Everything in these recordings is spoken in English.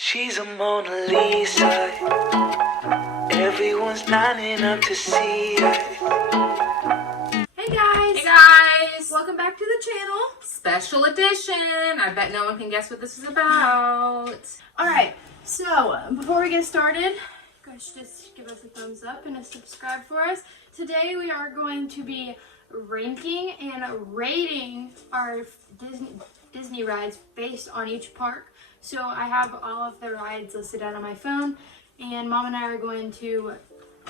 She's a Mona Lisa. Everyone's lining up to see her. Hey guys! Hey guys! Welcome back to the channel. Special edition! I bet no one can guess what this is about. Alright, so before we get started, guys, just give us a thumbs up and a subscribe for us. Today we are going to be ranking and rating our Disney rides based on each park. So I have all of the rides listed out on my phone, and Mom and I are going to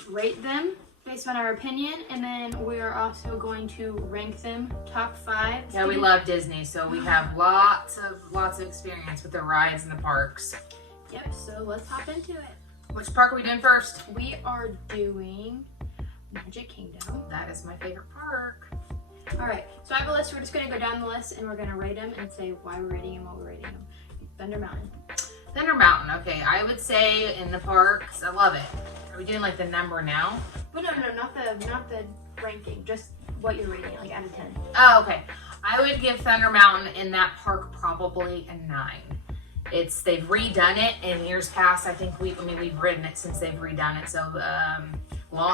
rate them based on our opinion, and then we are also going to rank them top 5. Yeah, we love Disney, so we have lots of experience with the rides and the parks. Yep, so let's hop into it. Which park are we doing first? We are doing Magic Kingdom. That is my favorite park. Alright, so I have a list. We're just going to go down the list and we're going to rate them and say why we're rating them, what we're rating them. Thunder Mountain. Thunder Mountain, okay. I would say in the parks, I love it. Are we doing like the number now? But no, not the ranking, just what you're rating, like out of 10. Oh, okay. I would give Thunder Mountain in that park probably a 9. They've redone it in years past. I think we've ridden it since they've redone it. So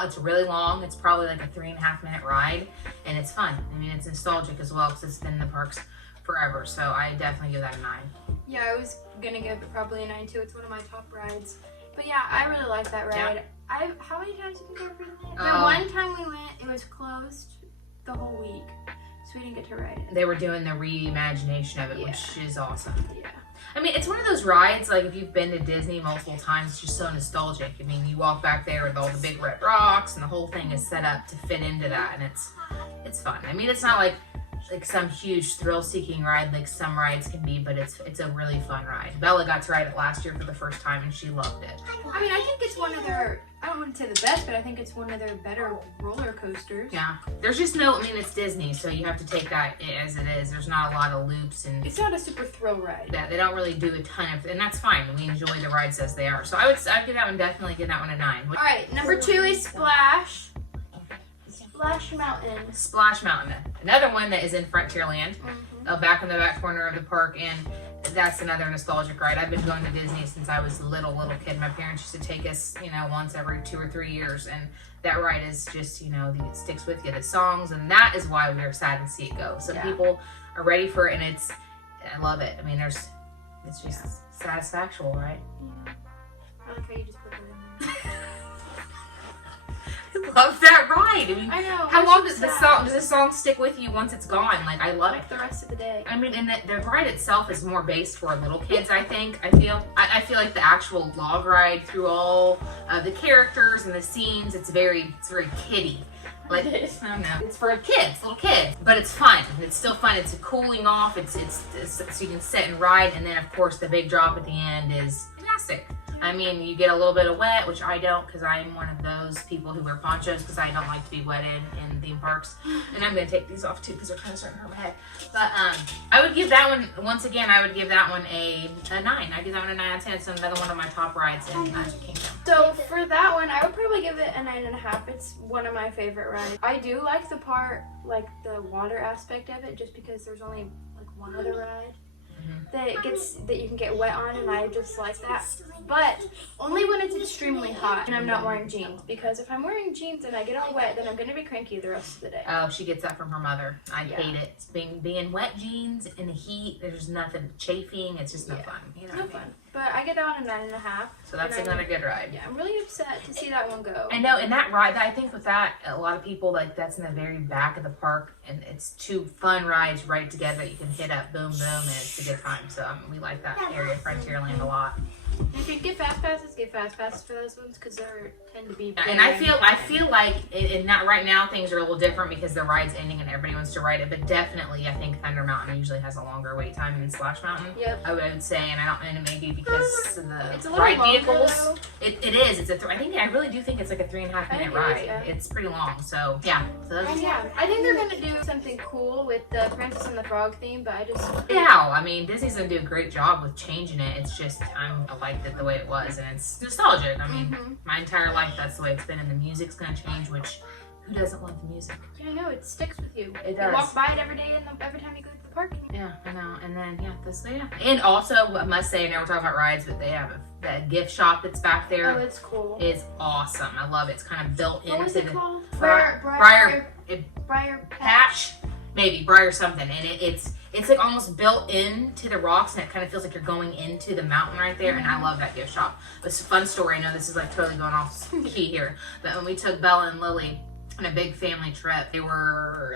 it's really long. It's probably like a 3.5 minute ride, and it's fun. I mean, it's nostalgic as well because it's been in the parks forever. So I definitely give that a 9. Yeah, I was gonna give it probably a 9 too. It's one of my top rides. But yeah, I really like that ride. Yeah. How many times have you ever ridden it? The one time we went, it was closed the whole week, so we didn't get to ride it. They were doing the reimagination of it, Yeah. which is awesome. Yeah. I mean, it's one of those rides, like if you've been to Disney multiple times, it's just so nostalgic. I mean, you walk back there with all the big red rocks, and the whole thing is set up to fit into that, and it's fun. I mean, it's not like some huge thrill-seeking ride like some rides can be, but it's a really fun ride. Bella got to ride it last year for the first time, and she loved it. I mean, I think it's one of their, I don't want to say the best, but I think it's one of their better roller coasters. Yeah, there's just no, I mean, it's Disney, so you have to take that as it is. There's not a lot of loops, and It's not a super thrill ride. that they don't really do a ton of, and that's fine. We enjoy the rides as they are. So I'd give that one, definitely give that one a 9. All right, number 2 is Splash. Splash Mountain. Splash Mountain, another one that is in Frontierland, back in the back corner of the park, and that's another nostalgic ride. I've been going to Disney since I was a little kid. My parents used to take us, once every 2 or 3 years, and that ride is just, it sticks with you, the songs, and that is why we are sad to see it go. Some people are ready for it, and I love it. I mean, it's just satisfactual, right? Yeah. I like how you just put that in there. Love that ride. I mean, I know. how long does the song stick with you once it's gone? Like, I love it. Like the rest of the day. I mean, and the ride itself is more based for little kids, I think. I feel like the actual log ride through all the characters and the scenes, it's very kiddie. Like, I don't know. It's for kids, little kids, but it's fun. It's still fun. It's a cooling off. It's so you can sit and ride, and then of course the big drop at the end is gymnastic. I mean, you get a little bit of wet, which I don't, because I'm one of those people who wear ponchos because I don't like to be wetted in theme parks. And I'm going to take these off too because they're kind of starting to hurt my head. But I would give that one, once again, I would give that one a 9. I'd give that one a 9 out of 10. It's another one of my top rides in Magic Kingdom. So for that one, I would probably give it a 9.5. It's one of my favorite rides. I do like the part, like the water aspect of it, just because there's only like one other ride that you can get wet on, and I just like that. But only when it's extremely hot and I'm not wearing jeans, because if I'm wearing jeans and I get all wet, then I'm gonna be cranky the rest of the day. Oh, she gets that from her mother. I hate it. It's being wet jeans in the heat. There's nothing chafing. It's just no fun. No fun. But I get that one a 9.5. So that's another good ride. Yeah, I'm really upset to see that one go. I know, and that ride, I think with that, a lot of people, like, that's in the very back of the park, and it's 2 fun rides right together that you can hit up, boom, boom, and it's a good time. So we like that area, Frontierland, a lot. If you get fast passes for those ones, because they tend to be big. And I feel like not right now things are a little different because the ride's ending and everybody wants to ride it. But definitely, I think Thunder Mountain usually has a longer wait time than Splash Mountain. Yep. I would say, and it may be because of it's the a little ride longer, vehicles. though. It is. I really do think it's like a 3.5 minute ride. Yeah. It's pretty long. So yeah. So that's, I think they're gonna do something cool with the Princess and the Frog theme, but I just I mean, Disney's gonna do a great job with changing it. It's just I liked it the way it was, and it's nostalgic. I mean, my entire life that's the way it's been, and the music's gonna change, which Who doesn't love the music? Yeah, I know, it sticks with you. It You does. walk by it every day and every time you go to the park. Yeah, I know. And then yeah. And also, I must say, I know we're talking about rides, but they have the gift shop that's back there. Oh, it's cool. Is awesome. I love it. It's kind of built What was into it the called? Briar Briar Patch, maybe Briar something, and it's like almost built into the rocks, and it kind of feels like you're going into the mountain right there. And I love that gift shop. It's a fun story. I know this is like totally going off key here, but when we took Bella and Lily on a big family trip,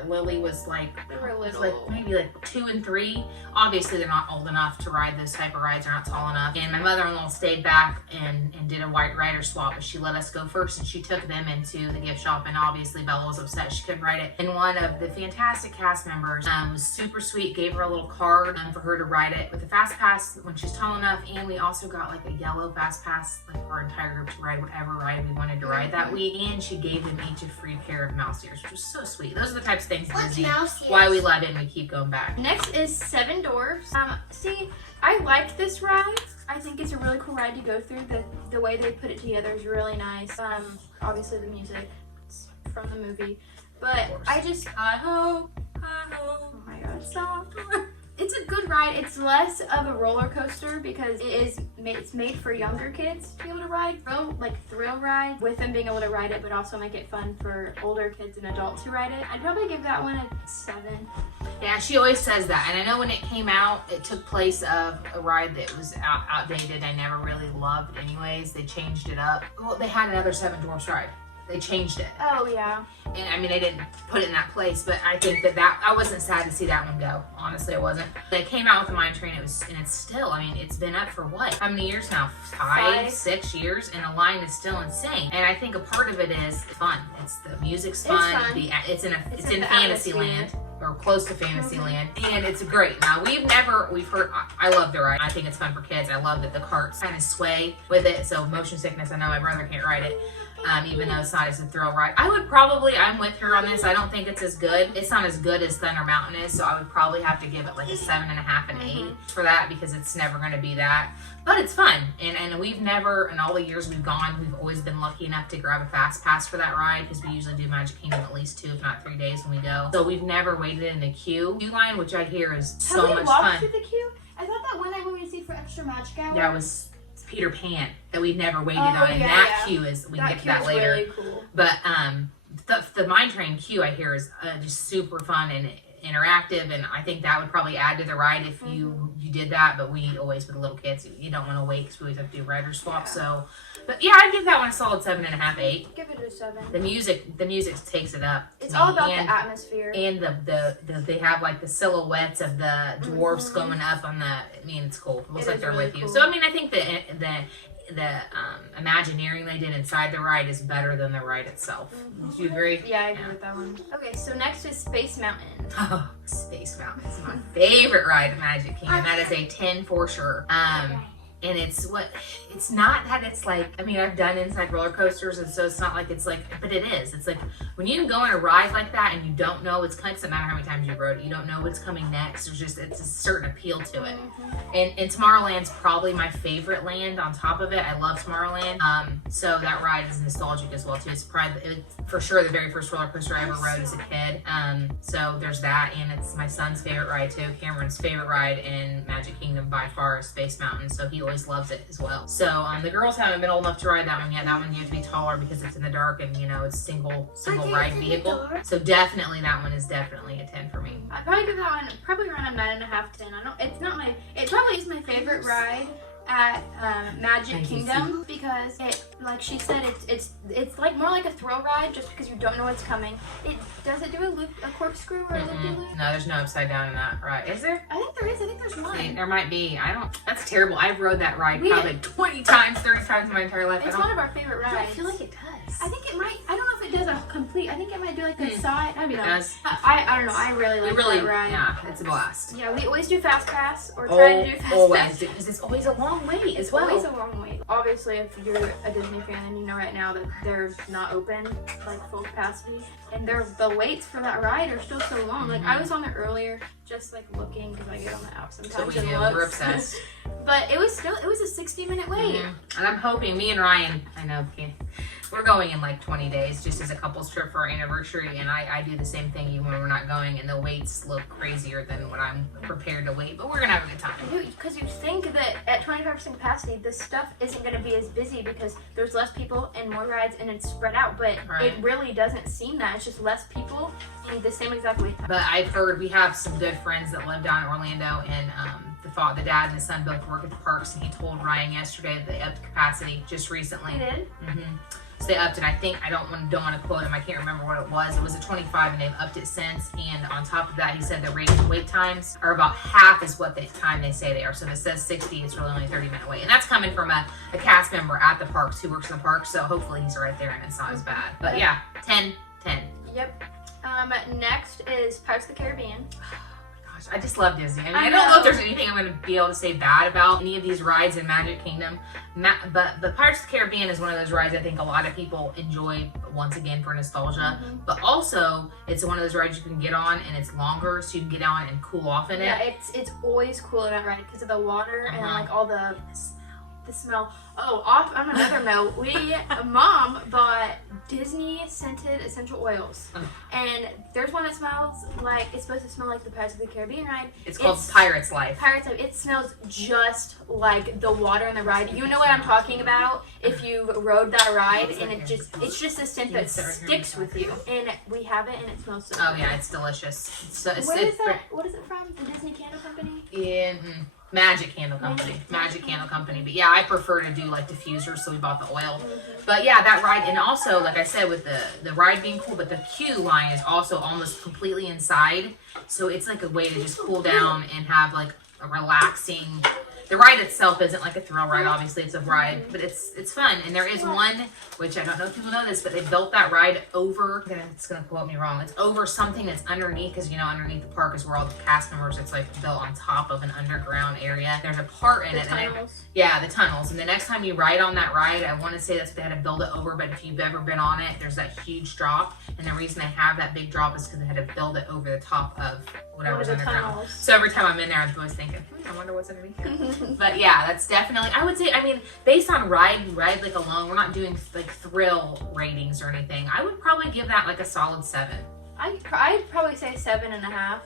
Lily was like, They were little. like maybe like 2 and 3. Obviously, they're not old enough to ride those type of rides. They're not tall enough. And my mother-in-law stayed back and did a white rider swap, but she let us go first, and she took them into the gift shop. And obviously, Bella was upset she couldn't ride it. And one of the fantastic cast members was super sweet, gave her a little card for her to ride it with a fast pass when she's tall enough. And we also got like a yellow fast pass, like for our entire group to ride whatever ride we wanted to ride that week. And she gave them each a free pair of mouse ears, which was so sweet. Those are the types of things that Disney, why we love it and we keep going back. Next is Seven Dwarfs. See, I like this ride. I think it's a really cool ride to go through. The way they put it together is really nice. Obviously the music from the movie, but I just oh my god, stop. It's a good ride. It's less of a roller coaster because it's made for younger kids to be able to ride. Thrill ride with them being able to ride it, but also make it fun for older kids and adults who ride it. I'd probably give that one a 7. Yeah, she always says that. And I know when it came out, it took place of a ride that was outdated. I never really loved anyways. They changed it up. Well, they had another Seven Dwarfs ride. They changed it. Oh yeah. And I mean, they didn't put it in that place, but I think that I wasn't sad to see that one go. Honestly, I wasn't. They came out with the Mine Train. And it's still, I mean, it's been up for what? How many years now? 5, 6 years, and the line is still insane. And I think a part of it is fun. It's the music's fun. It's in Fantasyland. Or close to Fantasyland, and it's great. Now we've heard. I love the ride. I think it's fun for kids. I love that the carts kind of sway with it. So motion sickness. I know my brother can't ride it, even though it's not as a thrill ride. I'm with her on this. I don't think it's as good. It's not as good as Thunder Mountain is. So I would probably have to give it like a 7.5 and 8 for that because it's never going to be that. But it's fun, and we've never, in all the years we've gone, we've always been lucky enough to grab a fast pass for that ride because we usually do Magic Kingdom at least 2, if not 3 days when we go. So we've never waited in the queue line, which I hear is so much fun. Have we walked through the queue? I thought that one night when we see for Extra Magic Hour. That was Peter Pan that we've never waited on, and that queue is we can get to that later. Really cool. But the Mine Train queue I hear is just super fun and interactive, and I think that would probably add to the ride if you did that. But we always, with little kids, you don't want to wait because we always have to do rider swap. So, but yeah, I'd give that one a solid 7.5, 8. Give it a 7. The music takes it up. It's all about the atmosphere. And the they have like the silhouettes of the dwarfs going up on the. I mean, it's cool. It looks like they're with you. So I mean, I think the Imagineering they did inside the ride is better than the ride itself. Do you agree? Yeah, I agree with that one. Okay, so next is Space Mountain. Oh, Space Mountain is my favorite ride at Magic Kingdom. That is a 10 for sure. And it's not that it's like, I mean, I've done inside roller coasters, and so it's not like it's like, but it is. It's like when you go on a ride like that and you don't know it's coming, it doesn't matter how many times you rode it, you don't know what's coming next. It's a certain appeal to it. And Tomorrowland's probably my favorite land on top of it. I love Tomorrowland. So that ride is nostalgic as well too. It's probably for sure the very first roller coaster I ever rode as a kid. So there's that, and it's my son's favorite ride too. Cameron's favorite ride in Magic Kingdom by far is Space Mountain. So he always loves it as well. So the girls haven't been old enough to ride that one yet. That one you have to be taller because it's in the dark and it's single ride vehicle. So definitely that one is definitely a 10 for me. I'd probably give that one probably around a 9.5, 10. It probably is my favorite ride at Magic Kingdom because it, like she said, it's like more like a thrill ride just because you don't know what's coming. Does it do a corkscrew or a loop-de-loop? No, there's no upside down in that ride. Is there? I think there is. I think there's one. See, there might be. That's terrible. I've rode that ride probably 20 times, 30 times in my entire life. It's one of our favorite rides. I feel like it does. I think it might. I don't know if it does a complete. I think it might do like a side. I don't know. It does. I don't know. I really like that ride. Yeah, it's a blast. Yeah, we always do Fast Pass or try to do Fast Pass. Because it's always a long wait as well. Always a long wait. Obviously, if you're a Disney fan, then you know right now that they're not open like full capacity, and the waits for that ride are still so long. Like I was on it earlier, just like looking because I get on the app sometimes. So we do. We're obsessed. But it was a 60-minute wait. And I'm hoping me and Ryan, I know, We're going in like 20 days just as a couple's trip for our anniversary, and I do the same thing even when we're not going, and the waits look crazier than what I'm prepared to wait, but we're gonna have a good time. Because you think that at 25% capacity, this stuff isn't going to be as busy because there's less people and more rides and it's spread out, but Right. it really doesn't seem that. It's just less people and the same exact wait time. But I've heard we have some good friends that live down in Orlando, and the dad and the son both work at the parks, and he told Ryan yesterday that they upped capacity just recently. You did? So they upped it. I think I don't want to quote him. I can't remember what it was. It was a 25, and they've upped it since. And on top of that, he said the wait times are about half is what the time they say they are. So if it says 60, it's really only a 30-minute wait, and that's coming from a cast member at the parks who works in the parks. So hopefully he's right there and it's not as bad. But yeah, 10. Yep. Next is Pirates of the Caribbean. I just love Disney. I mean, I don't know if there's anything I'm going to be able to say bad about any of these rides in Magic Kingdom. But Pirates of the Caribbean is one of those rides I think a lot of people enjoy, once again, for nostalgia. But also, it's one of those rides you can get on, and it's longer, so you can get on and cool off in it. Yeah, it's always cool in that ride because of the water and like all the smell. Oh, off on another note, Mom bought Disney scented essential oils, and there's one that smells like it's supposed to smell like the Pirates of the Caribbean ride. It's called Pirate's Life. Pirates Life. It smells just like the water in the ride. You know what I'm talking about if you rode that ride, and it's just a scent that sticks with you. And we have it, and it smells so Oh good. yeah, it's delicious. What is that? What is it from? The Disney Candle Company? Magic Candle Company. Magic Candle Company. But yeah, I prefer to do like diffusers, so we bought the oil. But yeah, that ride, and also, like I said, with the ride being cool, but the queue line is also almost completely inside. So it's like a way to just cool down and have like a relaxing. The ride itself isn't like a thrill ride, obviously it's a ride, but it's fun. And there is one, which I don't know if people know this, but they built that ride over, it's gonna quote me wrong, it's over something that's underneath, because you know underneath the park is where all the cast members, it's like built on top of an underground area. There's a part in The it. tunnels. Yeah, the tunnels. And the next time you ride on that ride, I want to say that's what they had to build it over, but if you've ever been on it, there's that huge drop. And the reason they have that big drop is because they had to build it over the top of whatever's Over the underground. tunnels. So every time I'm in there, I'm always thinking, I wonder what's underneath here. But yeah, that's definitely, I would say, I mean, based on ride like alone, we're not doing like thrill ratings or anything. I would probably give that like a solid 7. I'd probably say 7.5.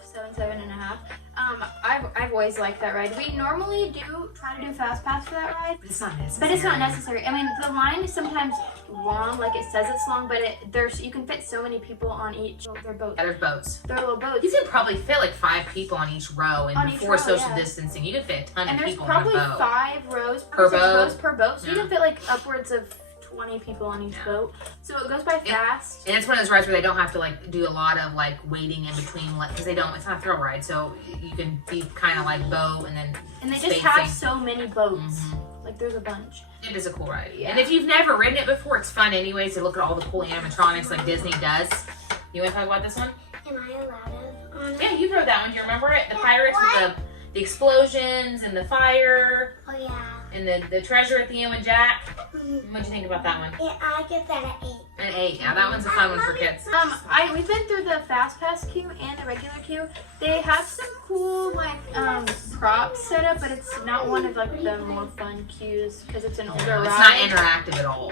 I've always liked that ride. We normally do try to do Fast Pass for that ride, But it's not necessary. but it's not necessary. I mean, the line is sometimes long, like it says it's long, but you can fit so many people on each. Their boat. Yeah, there's boats. They're little boats. You can probably fit like 5 people on each row, and On each before row, social yeah. distancing, you can fit a ton And of there's people on a probably boat. 5 rows Per 6 boat. rows per boat, so you Yeah. can fit like upwards of 20 people on each boat. So it goes by fast. And it's one of those rides where they don't have to like do a lot of like waiting in between, like, because it's not a thrill ride, so you can be kind of like bow and then And they just spacing. have so many boats. Like there's a bunch. It is a cool ride. Yeah. And if you've never ridden it before, it's fun anyways to look at all the cool animatronics like Disney does. You want to talk about this one? Am I allowed on it? Yeah, you rode that one. Do you remember it? The pirates with the explosions and the fire Oh yeah. and the treasure at the end with Jack. Mhm. What'd you think about that one? Yeah, I give that an 8. An 8. Yeah, that one's a fun one for kids. We've been through the Fast Pass queue and the regular queue. They have some cool like props set up, but it's not one of like the more fun queues because it's an older No, ride. it's not interactive at all.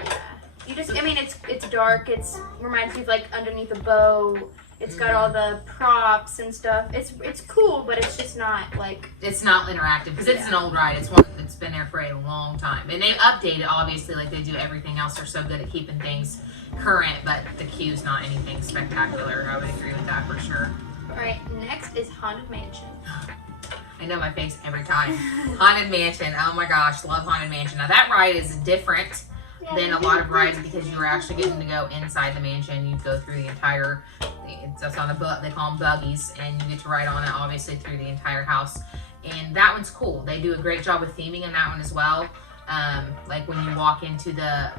You just, I mean, it's dark. It's reminds me of like underneath a bow. It's got all the props and stuff. It's cool, but it's just not like. It's not interactive because it's an old ride. It's one that's been there for a long time. And they update it, obviously, like they do everything else. They're so good at keeping things current, but the queue's not anything spectacular. I would agree with that for sure. All right, next is Haunted Mansion. I know my face every time. Haunted Mansion. Oh my gosh, love Haunted Mansion. Now that ride is different than a lot of rides because you are actually getting to go inside the mansion. You go through the entire, it's on a book, they call them buggies, and you get to ride on it obviously through the entire house. And that one's cool. They do a great job with theming in that one as well. Like when you walk into the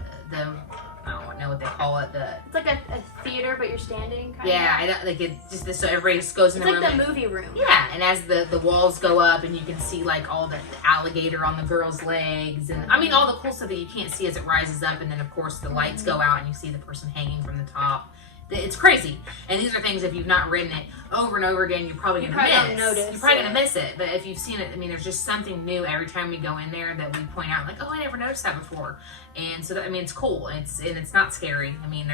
I don't know what they call it, It's like a theater, but you're standing. Kind yeah, of. I don't, like it just so everybody just goes in It's the like room. the movie room. Yeah, and as the walls go up and you can see like all the alligator on the girl's legs and I mean all the cool stuff that you can't see as it rises up, and then of course the lights go out and you see the person hanging from the top. It's crazy. And these are things, if you've not ridden it over and over again, you're probably going to miss. Don't notice you're probably it. going to miss it. But if you've seen it, I mean, there's just something new every time we go in there that we point out, like, oh, I never noticed that before. And so, I mean, it's cool. It's not scary. I mean,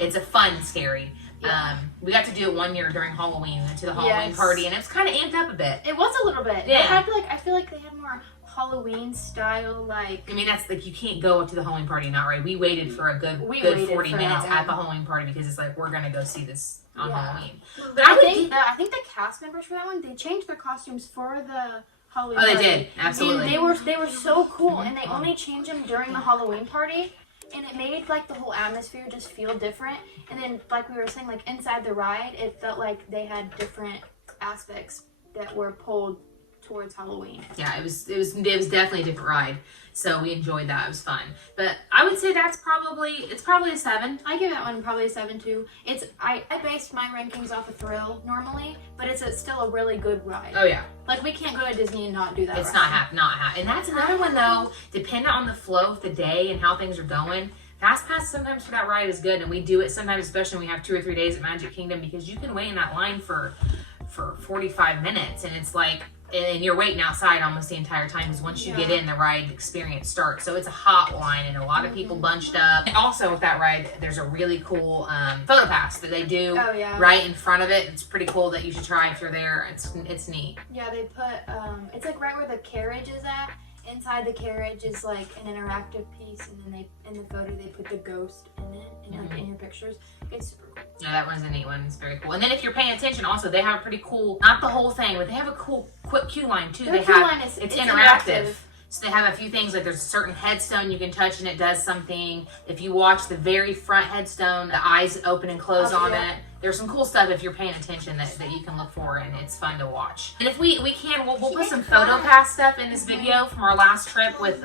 it's a fun scary. Yeah. We got to do it one year during Halloween, went to the Halloween Yes. party, and it was kind of amped up a bit. It was a little bit. Yeah. They had I feel like they had more Halloween style, like. I mean, that's like, you can't go up to the Halloween party not right. We waited for a good waited 40 for minutes that at one. the Halloween party because it's like, we're going to go see this on Yeah. Halloween. But I think the cast members for that one, they changed their costumes for the Halloween Oh, they party. did. Absolutely. And they were so cool, and they only changed them during the Halloween party, and it made like the whole atmosphere just feel different. And then, like we were saying, like inside the ride, it felt like they had different aspects that were pulled towards Halloween. Yeah, it was definitely a different ride. So we enjoyed that. It was fun. But I would say it's probably a 7. I give that one probably a 7 too. I based my rankings off of Thrill normally, but it's still a really good ride. Oh yeah. Like we can't go to Disney and not do that. It's ride. not half. And that's another one though, depending on the flow of the day and how things are going. Fast Pass sometimes for that ride is good, and we do it sometimes, especially when we have 2 or 3 days at Magic Kingdom, because you can wait in that line for 45 minutes, and it's like, and you're waiting outside almost the entire time, because once you get in, the ride experience starts. So it's a hot line, and a lot of people bunched up. And also with that ride, there's a really cool photo pass that they do right in front of it. It's pretty cool that you should try if you're there. It's neat. Yeah, they put it's like right where the carriage is at. Inside the carriage is like an interactive piece, and then they in the photo they put the ghost in it, and like in your pictures. It's super cool. Yeah, that one's a neat one. It's very cool. And then if you're paying attention, also they have a pretty cool, not the whole thing, but they have a cool quick queue line too. Their queue line is it's interactive. interactive. So they have a few things, like there's a certain headstone you can touch and it does something. If you watch the very front headstone, the eyes open and close on it. There's some cool stuff if you're paying attention that you can look for, and it's fun to watch. And if we can, we'll put some photo pass stuff in this video from our last trip with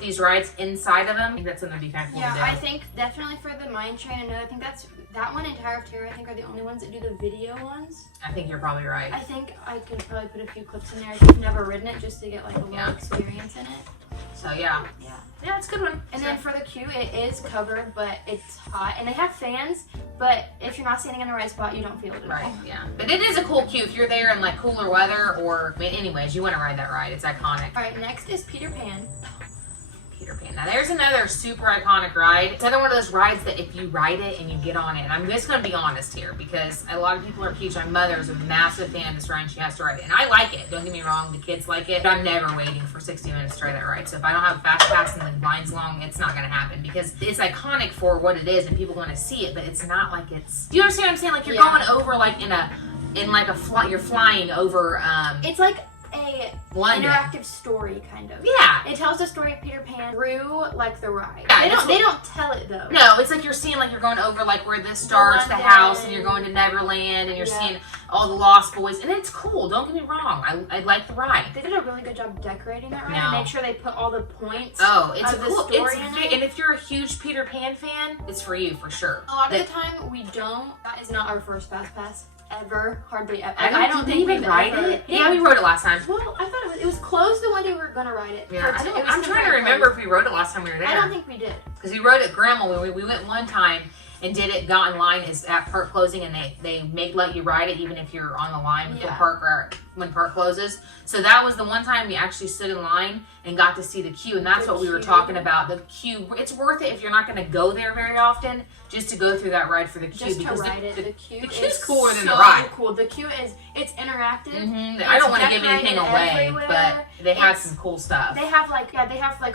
these rides inside of them. I think that's something that'd be kind of cool to do. I think definitely for the Mine Train, and I think that one and Tower of Terror I think are the only ones that do the video ones. I think you're probably right. I think I could probably put a few clips in there if you've never ridden it, just to get like a little experience in it. So yeah, it's a good one. And then for the queue, it is covered, but it's hot, and they have fans. But if you're not standing in the right spot, you don't feel it at all. Right, yeah. But it is a cool queue if you're there in like cooler weather, or anyways, you want to ride that ride. It's iconic. All right, next is Peter Pan. Peter Pan. Now there's another super iconic ride. It's another one of those rides that if you ride it and you get on it, and I'm just going to be honest here, because a lot of people are peach. My mother's a massive fan of this ride, and she has to ride it. And I like it. Don't get me wrong, the kids like it. But I'm never waiting for 60 minutes to ride that ride. So if I don't have a fast pass and the line's long, it's not going to happen, because it's iconic for what it is and people want to see it, but it's not like it's... Do you understand what I'm saying? Like you're going over like you're flying over... It's like a London. interactive story, kind of. Yeah. It tells the story of Peter Pan through like the ride. Yeah, they don't tell it though. No, it's like you're seeing, like you're going over like where this starts, the London. house, and you're going to Neverland, and you're seeing all the Lost Boys, and it's cool. Don't get me wrong, I like the ride. They did a really good job decorating that ride No. and make sure they put all the points. Oh, it's of a the cool. story in it. And if you're a huge Peter Pan fan, it's for you for sure. A lot of the time we don't. That is not our first fast pass ever. Hardly ever. I don't think we ride it. Yeah, we rode it last time. Well, I thought it was close to when we were gonna ride it. Yeah, It was I'm trying to remember if we rode it last time we were there. I don't think we did. Because we rode at Grandma when we went one time and did it, got in line is at park closing, and they let you ride it even if you're on the line before park or when park closes. So that was the one time we actually stood in line and got to see the queue, and that's what we were talking about. The queue, it's worth it if you're not going to go there very often, just to go through that ride for the queue. Just because to ride it. the queue queue's is cooler than the so ride. Cool. The queue it's interactive. I don't want to give decorated anything away, everywhere. but they have some cool stuff. They have like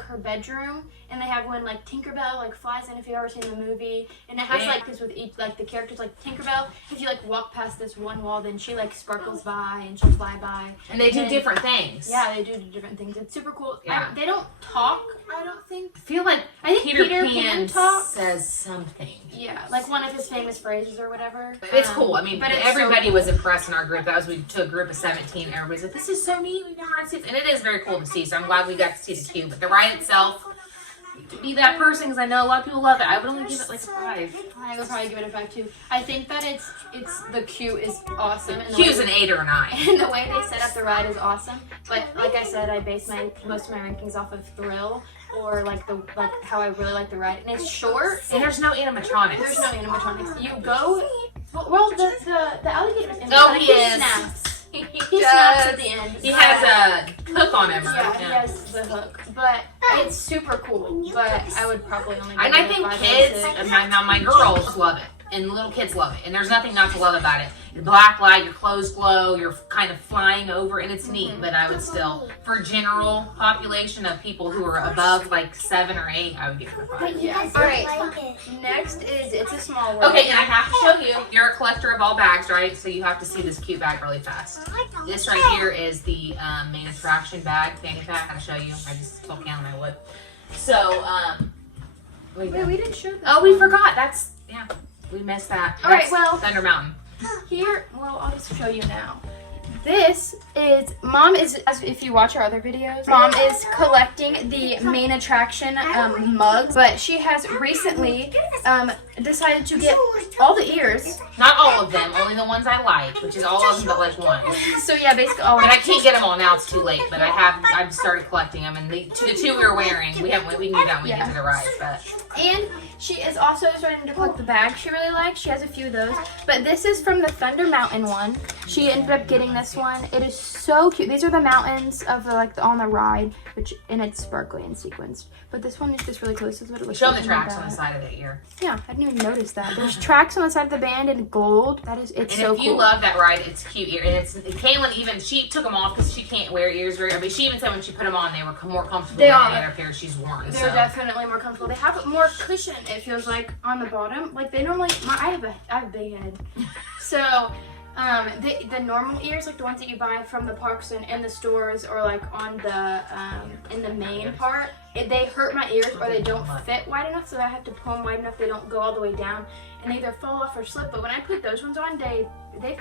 her bedroom, and they have when like Tinkerbell like flies in, if you've ever seen the movie, and it has like this with each like the characters, like Tinkerbell. If you like walk past this one wall, then she like sparkles by and she'll fly by. And they do different things. Yeah, they do different things. It's super cool. Yeah. They don't talk, I don't think. I feel like Peter Pan talks. says something. Yeah, like one of his famous phrases or whatever. It's cool. I mean, but everybody was impressed in our group. That was, we took a group of 17. Everybody's like, this is so neat. We know how to see it. And it is very cool to see. So I'm glad we got to see the queue. But the ride itself, to be that person, because I know a lot of people love it, I would only give it like a 5. I would probably give it a 5 too. I think that it's the queue is awesome. And the Queue's way an 8 or a 9. And the way they set up the ride is awesome. But like I said, I base most of my rankings off of Thrill. or like how I really like the ride. And it's short. And there's no animatronics. There's no animatronics. You go. Well, the alligator. Oh, he is. Snaps. He He snaps at the end. He has a hook on him. Yeah, he has the hook, but it's super cool. But I would probably only. And I think kids, my girls love it, and little kids love it, and there's nothing not to love about it. The black light, your clothes glow, you're kind of flying over, and it's neat. But I would still, for general population of people who are above like 7 or 8, I would give it a 5. Yeah. All Alright. right. Next is It's a Small World. Okay, and I have to show you. You're a collector of all bags, right? So you have to see this cute bag really fast. This right here is the main attraction bag, fanny pack. I'll show you. I just told Caitlin I would. So, Wait, we didn't show this. oh, we forgot. We missed that. All right, That's well- Thunder Mountain. Here, well, I'll just show you now. This is, Mom is, as if you watch our other videos, Mom is collecting the main attraction mugs, but she has recently decided to get all the ears. Not all of them, only the ones I like, which is all of them but like one. So yeah, basically all And I can't get them all now; it's too late. But I've started collecting them, and the two we were wearing, we can do that when we get to the ride. But And she is also starting to collect the bags she really likes. She has a few of those. But this is from the Thunder Mountain one. She ended up getting this one. It is so cute. These are the mountains of the on the ride, and it's sparkly and sequenced. But this one is just really close. This is what it looks show like. them the tracks on the side of the ear. Yeah, I didn't even notice that. There's tracks on the side of the band in gold. It's And so if cool. you love that ride, it's cute ear. And Kaylin even, she took them off because she can't wear ears very. But she even said when she put them on, they were more comfortable They than are. any other pair she's worn. They're definitely more comfortable. They have more cushion, it feels like, on the bottom. Like they normally, I have a big head. So, the normal ears, like the ones that you buy from the parks and in the stores or like on the, in the main part, they hurt my ears or they don't fit wide enough, so I have to pull them wide enough they don't go all the way down and they either fall off or slip. But when I put those ones on, they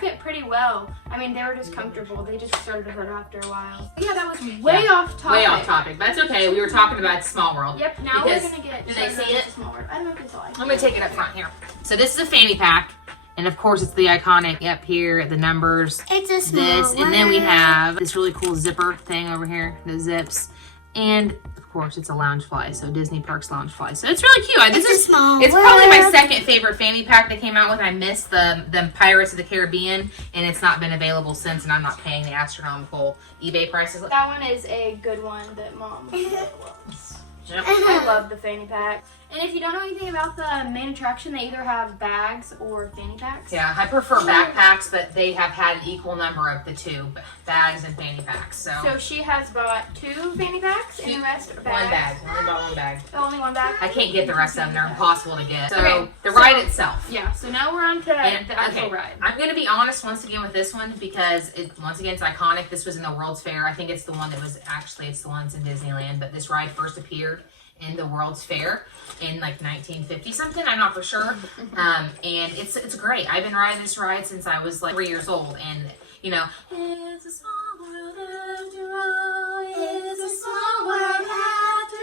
fit pretty well. I mean, they were just comfortable. They just started to hurt after a while. Yeah, that was way off topic. Way off topic. But that's okay. We were talking about Small World. Yep, now Because- we're gonna get. do they see it? Small word. I don't know if they saw it. I'm going to take it up front here. So this is a fanny pack. And of course, it's the iconic up here, the numbers, It's a small this. And then we have this really cool zipper thing over here, the zips. And of course, it's a Loungefly, so Disney Parks Loungefly. So it's really cute. It's probably my second favorite fanny pack they came out with. I missed the Pirates of the Caribbean, and it's not been available since, and I'm not paying the astronomical eBay prices. That one is a good one that Mom loves. Yep. I love the fanny pack. And if you don't know anything about the main attraction, they either have bags or fanny packs. Yeah, I prefer backpacks, but they have had an equal number of the two, bags and fanny packs. So she has bought 2 fanny packs and the rest are bags. One bag. I only bought one bag. Oh, only one bag? I can't get the rest of them. They're impossible to get. So Okay, the so- ride itself. Yeah, so now we're on to And, the actual okay, ride. I'm going to be honest once again with this one because once again it's iconic. This was in the World's Fair. I think it's the one that was it's the one that's in Disneyland, but this ride first appeared in the World's Fair in like 1950 something. I'm not for sure. And it's great. I've been riding this ride since I was like 3 years old, and you know, it's a small world after all. It's a small world after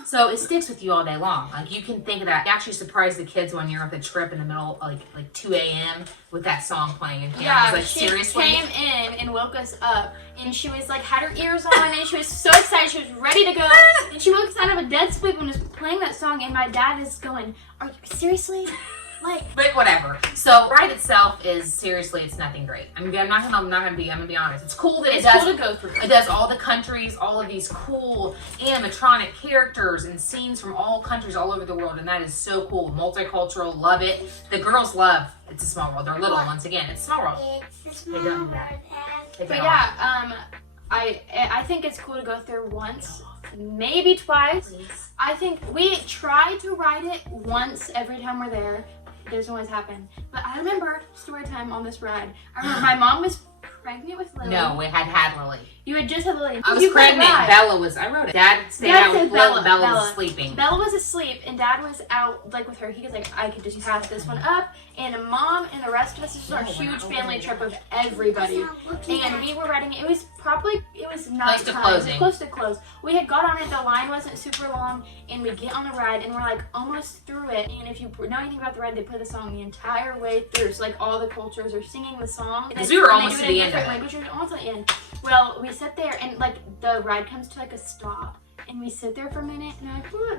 all. So it sticks with you all day long. Like you can think of that. You actually surprise the kids when you're at the trip in the middle, like 2 a.m. with that song playing. And Yeah, like she seriously. came in and woke us up, and she was like, had her ears on, and she was so excited, she was ready to go, and she woke us out of a dead sleep and was playing that song, and my dad is going, "Are you seriously?" Like, But whatever. So ride itself is seriously, it's nothing great. I'm gonna be honest. It's cool that it's it does. cool to go through. It does all the countries, all of these cool animatronic characters and scenes from all countries all over the world, and that is so cool. Multicultural, love it. The girls love It's a Small World. They're little once again. It's Small World. It's a They small don't do world. that. Take But it off. yeah, I think it's cool to go through once, maybe twice. I think we try to ride it once every time we're there. It doesn't always happen. But I remember story time on this ride. I remember my mom was pregnant with Lily. No, we had Lily. You had just had Lily. I was You couldn't pregnant. ride. Bella was. I wrote it. Dad stayed Dad out said with Bella. Bella. Bella was Bella. sleeping. Bella was asleep and Dad was out like with her. He was like, I could just pass this one up. And Mom and the rest of us, this was our huge family trip of everybody. And we were riding it. It was not Close to time. closing. Close to close. We had got on it, the line wasn't super long, and we get on the ride and we're like almost through it. And if you know anything about the ride, they play the song the entire way through. So like all the cultures are singing the song. Because we were And they almost do to it in the end of different it. languages, almost at the end. Well, we sit there and like the ride comes to like a stop. and we sit there for a minute, and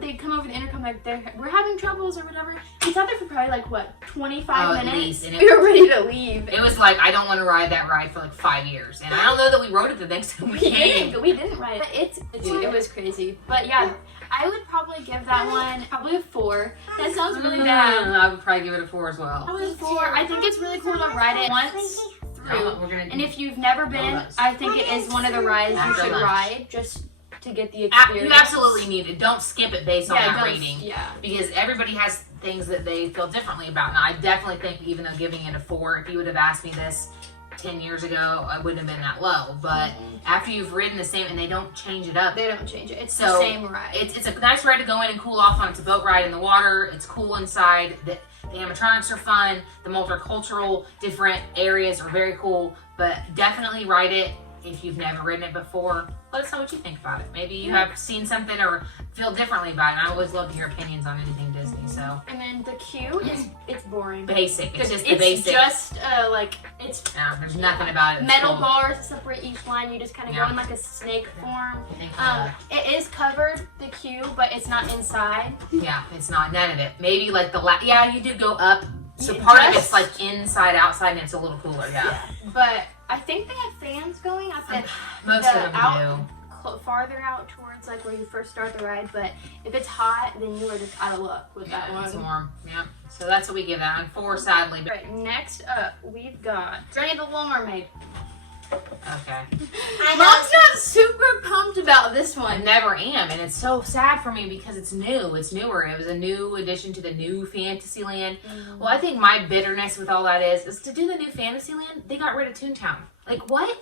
they'd come over the intercom like we're having troubles or whatever. We sat there for probably like what, 25 at minutes. least, and We were ready to leave. It was like, I don't want to ride that ride for like 5 years. And I don't know that we rode it the next time we came. We didn't ride it. It was crazy. But yeah, I would probably give that one probably a 4. That sounds really bad. I would probably give it a 4 as well. Probably a 4. I think it's really cool to ride it once through. We're gonna And if you've never been, I think it is one of the rides you After should lunch. ride just to get the experience. You absolutely need it. Don't skip it based on that don't- rating. Yeah. Because everybody has things that they feel differently about. Now, I definitely think even though giving it a 4, if you would have asked me this 10 years ago, I wouldn't have been that low. But after you've ridden the same, and they don't change it up. They don't change it. It's So, the same ride. It's a nice ride to go in and cool off on. It's a boat ride in the water. It's cool inside. The animatronics are fun. The multicultural different areas are very cool. But definitely ride it if you've never ridden it before. Let us know what you think about it. Maybe you have seen something or feel differently about it. I always love to hear opinions on anything Disney. So And then the queue it's boring. basic. It's just the It's basic. just like it's No, there's nothing about it. It's metal cool. bars to separate each line. You just kind of Yeah. go in like a snake form. Think about It is covered, the queue, but it's not inside. it. Yeah, it's not none of it. Maybe like yeah, you do go up. So You part of just- it's like inside, outside, and it's a little cooler. Yeah. But I think they have fans going up at Most the of them out- do. farther out towards like where you first start the ride. But if it's hot, then you are just out of luck with that Yeah, it's one. warm. Yeah. So that's what we give that one. 4, sadly. But Right, next up we've got Journey to the Little Mermaid. okay. Mom's not super pumped about this I one. never am, and it's so sad for me because it's new. It's newer. It was a new addition to the new Fantasyland. Well, I think my bitterness with all that is to do the new Fantasyland, they got rid of Toontown. Like, what?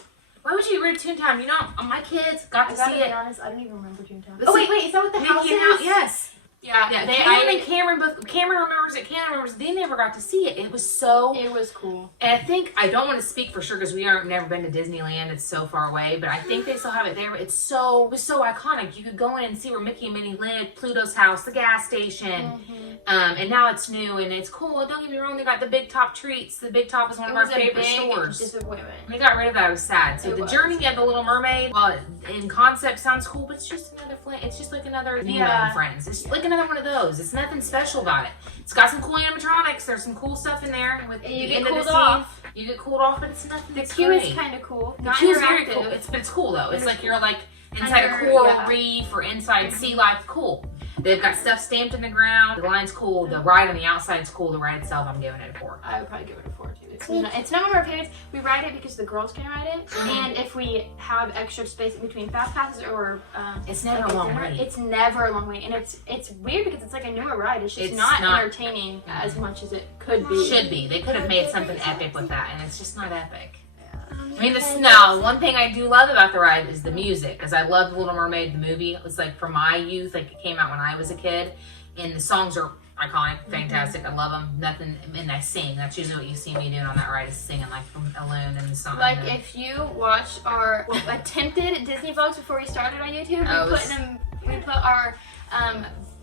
Why would you get rid of Toontown? You know, my kids got I to gotta see be it. honest, I don't even remember Toontown. But Oh see, wait, is that what the house Mickey is? and House, yes. Yeah, Yeah, they, Cameron and Cameron both. Cameron remembers it. Cameron remembers it. They never got to see it. It was so. it was cool. And I think I don't want to speak for sure because we aren't never been to Disneyland. It's so far away, but I think they still have it there. But it was so iconic. You could go in and see where Mickey and Minnie lived, Pluto's house, the gas station, and now it's new and it's cool. Don't get me wrong. They got the Big Top treats. The Big Top is one It of our was a favorite big stores. disappointment. When they got rid of that, I was sad. So It the was. Journey of the Little Mermaid, while in concept sounds cool, but it's just another It's just like another Nemo and Friends. It's like another one of those. It's nothing special about it. It's got some cool animatronics. There's some cool stuff in there. With And you the get end of the cooled scene. off. You get cooled off, but it's nothing. The that's queue great. is kind of cool. The Not queue is very interactive. cool. But it's cool though. It's like you're like inside a Under- coral yeah. reef or inside sea life. Cool. They've got stuff stamped in the ground. The line's cool. The ride on the outside is cool. The ride itself, I'm giving it a 4. I would probably give it a 4 too. It's not one of our favorites. We ride it because the girls can ride it, and if we have extra space in between fast passes or It's never like a long dinner, wait. it's never a long wait, and it's weird because it's like a newer ride. It's just It's not not- entertaining as much as it could be. Should be. They could have made something epic with that, and it's just not epic. Um, I mean, the snow. One thing I do love about the ride is the music, because I love The Little Mermaid, the movie. It was like from my youth, like it came out when I was a kid, and the songs are iconic, fantastic. I love them. Nothing, and I sing. That's usually what you see me doing on that ride is singing like from Alone and the song. Like if you watch our attempted Disney vlogs before we started on YouTube, we put our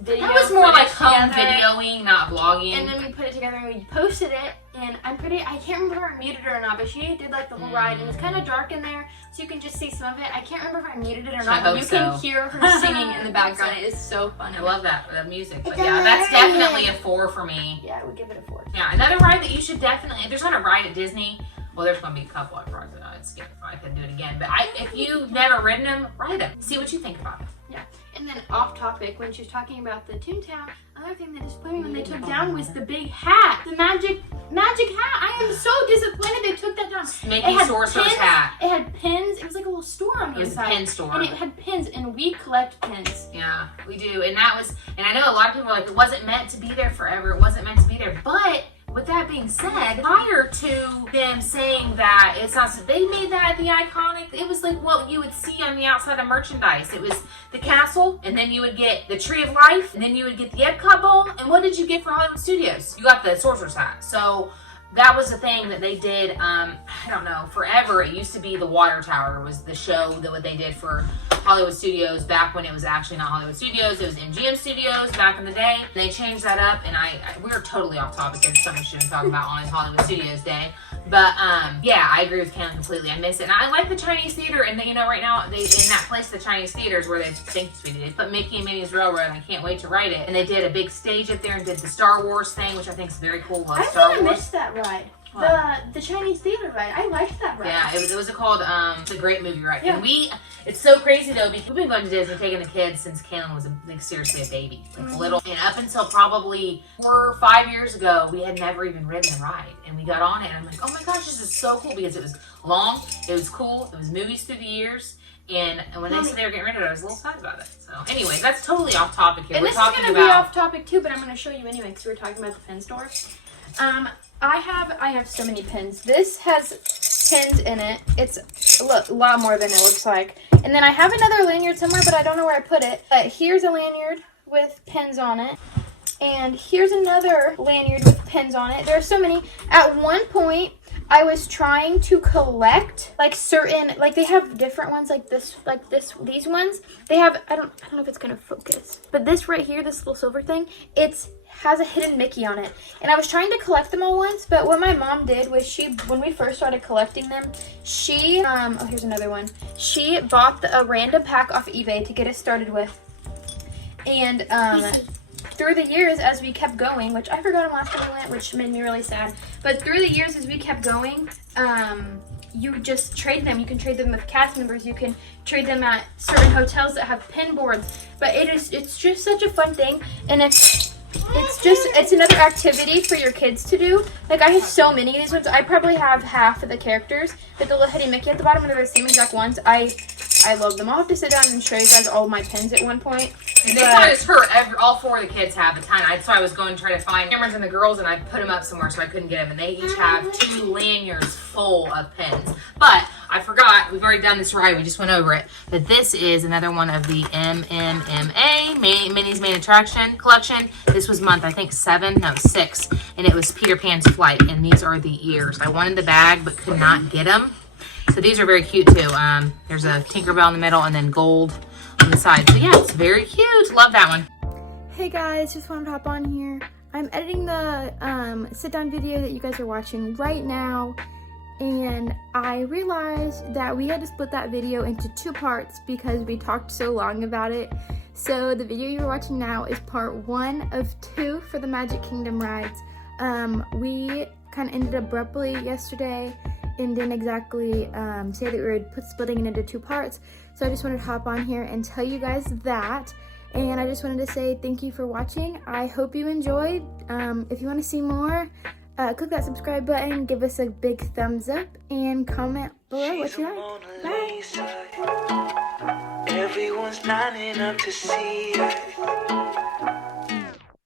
video. that was more like footage home together, videoing, not vlogging. and then we put it together and we posted it. And I can't remember if I muted it or not, but she did like the whole ride, and it's kind of dark in there, so you can just see some of it. I can't remember if I muted it or not, but you can hear her singing in the background. It is so funny. I love that music. But It's yeah, that's amazing. definitely a 4 for me. Yeah, I would give it a 4. Yeah, another ride that you should definitely, if there's not a ride at Disney, well, there's going to be a couple of rides that I'd skip if I could do it again. But if you've never ridden them, ride them. See what you think about it. Yeah. And then off topic, when she was talking about the Toontown, another thing that disappointed me when they took down was the big hat. The magic hat. I am so disappointed they took that down. Mickey It had Sorcerer's pins. hat. It had pins. It was like a little store on the It was a inside. pin store. And it had pins, and we collect pins. Yeah, we do. And I know a lot of people are like, it wasn't meant to be there forever. It wasn't meant to be there. But with that being said, prior to them saying that it's not, they made that the iconic, it was like what you would see on the outside of merchandise. It was the castle, and then you would get the Tree of Life, and then you would get the Epcot Bowl. And what did you get for Hollywood Studios? You got the Sorcerer's Hat. So that was the thing that they did, I don't know, forever. It used to be the Water Tower was the show that what they did for Hollywood Studios back when it was actually not Hollywood Studios. It was MGM Studios back in the day. And they changed that up, and we're totally off topic. There's so much to talk about on Hollywood Studios Day. But yeah, I agree with Kaylin completely. I miss it, and I like the Chinese theater. And you know, right now in that place, the Chinese theaters where they put Mickey and Minnie's Railroad. And I can't wait to ride it. And they did a big stage up there and did the Star Wars thing, which I think is very cool. I Star Wars. missed that ride. The Chinese theater ride. I liked that ride. Yeah, it was called it's a great movie ride. Yeah. And it's so crazy though, because we've been going to Disney, taking the kids since Kaylin was seriously a baby, little. And up until probably 4 or 5 years ago, we had never even ridden the ride. And we got on it, and I'm like, oh my gosh, this is so cool, because it was long, it was cool, it was movies through the years. And when they said they were getting rid of it, I was a little sad about it. So anyway, that's totally off topic here. And we're this is talking going to about be off topic too, but I'm going to show you anyway, because we were talking about the pin store. I have so many pins. This has pins in it. It's a lot more than it looks like. And then I have another lanyard somewhere, but I don't know where I put it. But here's a lanyard with pins on it. And here's another lanyard with pins on it. There are so many. At one point, I was trying to collect like certain, like they have different ones like these ones. They have, I don't know if it's gonna focus, but this right here, this little silver thing, it has a hidden Mickey on it. And I was trying to collect them all once, but what my mom did was when we first started collecting them, she, oh, here's another one. She bought a random pack off eBay to get us started with. And, through the years, as we kept going, which I forgot them last time we went, which made me really sad. But through the years, as we kept going, you just trade them. You can trade them with cast members. You can trade them at certain hotels that have pin boards. But it's just such a fun thing, and it's another activity for your kids to do. Like I have so many of these ones. I probably have half of the characters. Like the little Hidden Mickey at the bottom, they're the same exact ones. I love them. I'll have to sit down and show you guys all my pins at one point. It's not just her. All 4 of the kids have a ton. So I was going to try to find Cameron's and the girls, and I put them up somewhere so I couldn't get them. And they each have 2 lanyards full of pins. But I forgot, we've already done this ride. We just went over it. But this is another one of the MMMA, Minnie's Main Attraction Collection. This was month, I think 6. And it was Peter Pan's Flight. And these are the ears. I wanted the bag, but could not get them. So these are very cute too. There's a Tinkerbell in the middle and then gold on the side. So yeah, it's very cute. Love that one. Hey guys, just wanted to hop on here. I'm editing the sit-down video that you guys are watching right now. And I realized that we had to split that video into 2 parts because we talked so long about it. So the video you're watching now is part 1 of 2 for the Magic Kingdom rides. We kind of ended abruptly yesterday and didn't exactly say that we were splitting it into 2 parts. So I just wanted to hop on here and tell you guys that. And I just wanted to say thank you for watching. I hope you enjoyed. If you want to see more, click that subscribe button, give us a big thumbs up, and comment below what you like. Bye. Everyone's lining up to see her.